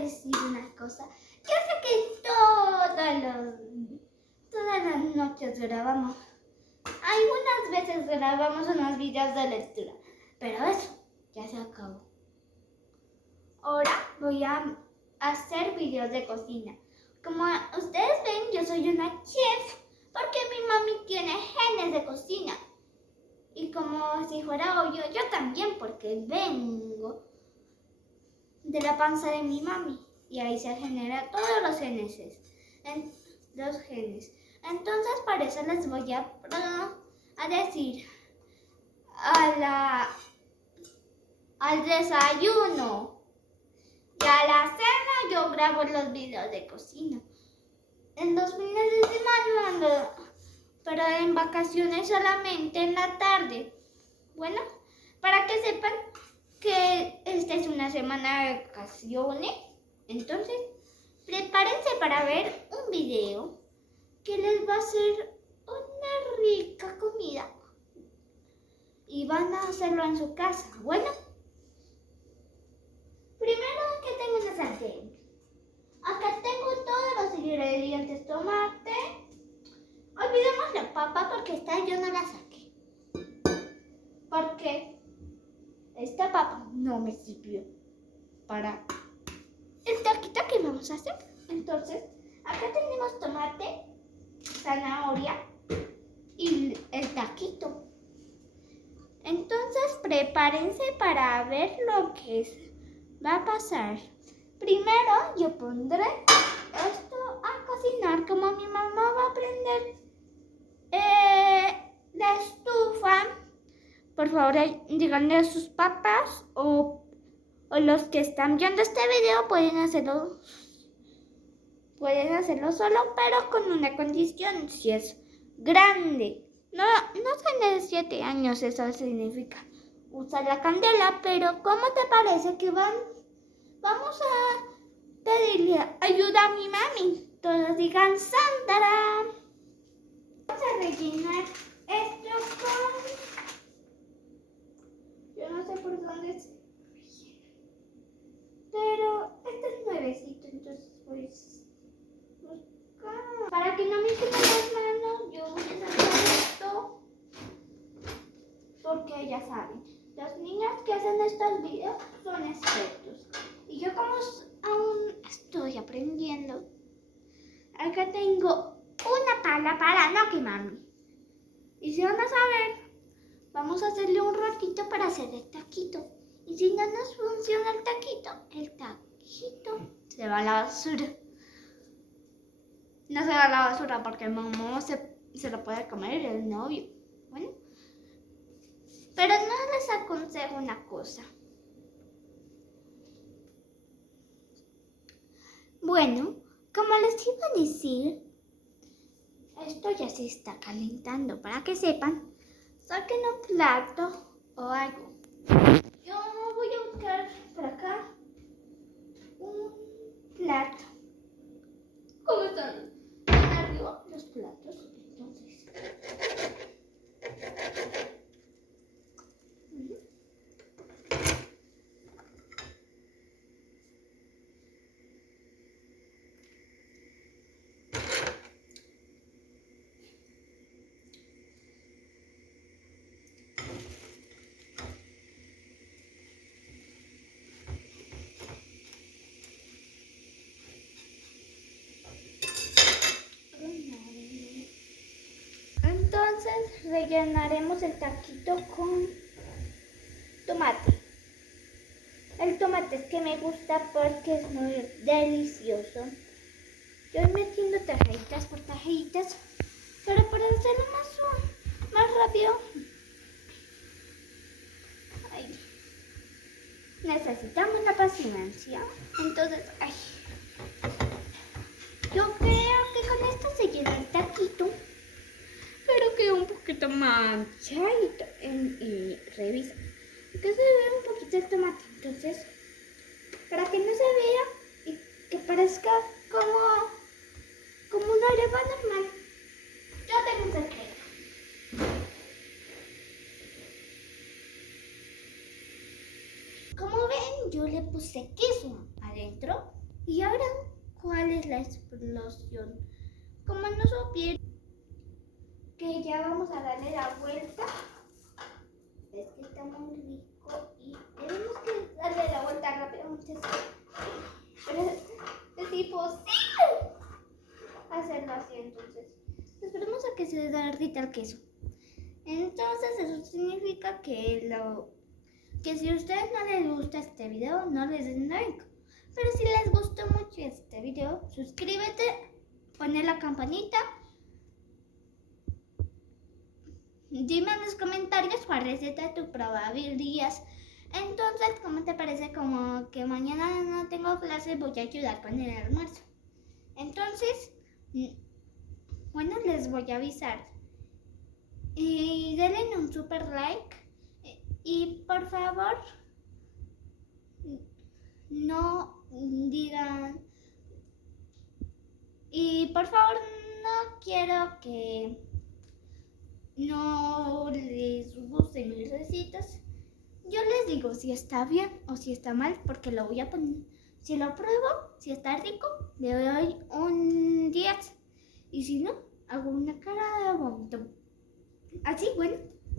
decir una cosa. Yo sé que todas las noches grabamos. Algunas veces grabamos unos videos de lectura, pero eso ya se acabó. Ahora voy a hacer videos de cocina. Como ustedes ven, yo soy una chef porque mi mami tiene genes de cocina. Y como si fuera obvio, yo también porque vengo de la panza de mi mami. Y ahí se generan todos los genes. Entonces, para eso les voy a decir al desayuno y a la cena yo grabo los videos de cocina. En los fines de semana, pero en vacaciones solamente en la tarde. Bueno, para que sepan que esta es una semana de vacaciones, entonces prepárense para ver un video que les va a hacer una rica comida y van a hacerlo en su casa. Bueno, primero que tengo una sartén. Acá tengo todos los ingredientes: tomate. Olvidemos la papa porque esta yo no la saqué. Porque esta papa no me sirvió para el taquito que vamos a hacer. Entonces, acá tenemos tomate, zanahoria y el taquito. Entonces, prepárense para ver lo que va a pasar. Primero, yo pondré esto a cocinar como mi mamá va a prender la estufa. Por favor, díganle a sus papás o los que están viendo este video pueden hacerlo solo, pero con una condición: si es grande. No sean de 7 años, eso significa usar la candela, pero ¿cómo te parece que vamos a pedirle ayuda a mi mami? Todos digan Sandra. Vamos a rellenar esto con... Yo no sé por dónde se rellena, pero este es nuevecito, entonces pues buscar. Para que no me quemen las manos, yo voy a sacar esto, porque ya saben, los niños que hacen estos videos son expertos. Y yo como aún estoy aprendiendo, acá tengo una pala para no quemarme. Y si van a saber, vamos a hacerle un ratito para hacer el taquito. Y si no nos funciona el taquito se va a la basura. No se va a la basura porque mamá se lo puede comer el novio. Bueno, pero no les aconsejo una cosa. Bueno, como les iba a decir, esto ya se está calentando. Para que sepan, saquen un plato o algo. Yo voy a buscar por acá un plato. ¿Cómo están? Arriba los platos. Entonces. Entonces rellenaremos el taquito con tomate. El tomate es que me gusta porque es muy delicioso. Yo voy metiendo tajaditas por tajaditas, pero para hacerlo más rápido, necesitamos la paciencia. Entonces, yo creo que con esto se llena el taquito, pero quedó un poquito manchadito. Y revisa que se ve un poquito el tomate. Entonces, para que no se vea y que parezca como una arepa normal, yo tengo un secreto. Como ven, yo le puse queso adentro Y ahora, ¿cuál es la explosión? Como no supieron que ya vamos a darle la vuelta, es que está muy rico y tenemos que darle la vuelta rápidamente. Pero es imposible hacerlo así, entonces esperemos a que se derrita el queso. Entonces eso significa que si a ustedes no les gusta este video, no les den like. Pero si les gustó mucho este video, suscríbete, ponle la campanita. Dime en los comentarios cuál receta tú probarías. Entonces, ¿cómo te parece? Como que mañana no tengo clases, voy a ayudar con el almuerzo. Entonces, bueno, les voy a avisar. Y denle un super like. Y por favor, no digan. Y por favor, no quiero que no les gusten mis recetas. Yo les digo si está bien o si está mal, porque lo voy a poner. Si lo pruebo, si está rico, le doy un 10. Y si no, hago una cara de vómito. Así, bueno.